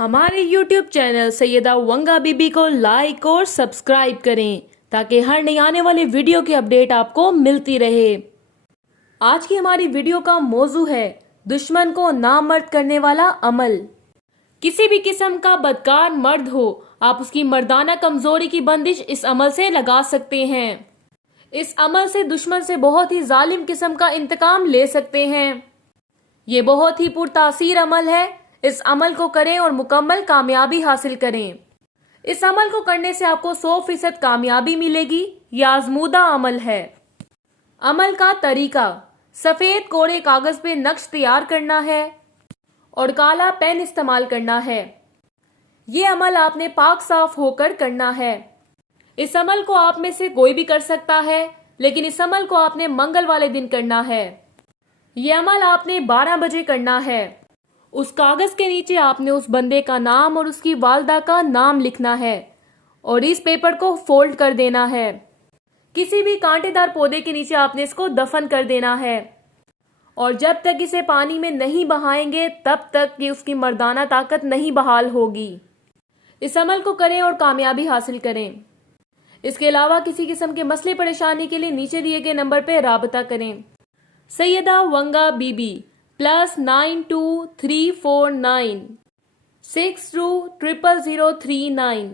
हमारे YouTube channel Syeda वंगा बीबी को like और सब्सक्राइब करें ताकि हर नई आने वाली वीडियो की अपडेट आपको मिलती रहे। आज की हमारी वीडियो का मौजू है दुश्मन को नामर्द करने वाला अमल। किसी भी किस्म का बदकार मर्द हो, आप उसकी मर्दाना कमजोरी की बंदिश इस अमल से लगा सकते हैं। इस अमल से दुश्मन से बहुत ही जालिम किस्म का इंतकाम ले सकते हैं। ये बहुत ही पुरतासीर अमल है। इस अमल को करें और मुकम्मल कामयाबी हासिल करें। इस अमल को करने से आपको 100% कामयाबी मिलेगी। यह आजमूदा अमल है। अमल का तरीका: सफेद कोरे कागज पे नक्श तैयार करना है और काला पेन इस्तेमाल करना है। ये अमल आपने पाक साफ होकर करना है। इस अमल को आप में से कोई भी कर सकता है, लेकिन इस अमल को आपने मंगल वाले दिन करना है। यह अमल आपने 12 बजे करना है। उस कागज के नीचे आपने उस बंदे का नाम और उसकी वालदा का नाम लिखना है और इस पेपर को फोल्ड कर देना है। किसी भी कांटेदार पौधे के नीचे आपने इसको दफन कर देना है और जब तक इसे पानी में नहीं बहाएंगे तब तक कि उसकी मर्दाना ताकत नहीं बहाल होगी। इस अमल को करें और कामयाबी हासिल करें। इसके अलावा किसी किस्म के मसले परेशानी के लिए नीचे दिए गए नंबर पर राबता करें। सैयदा वंगा बीबी +923496200039।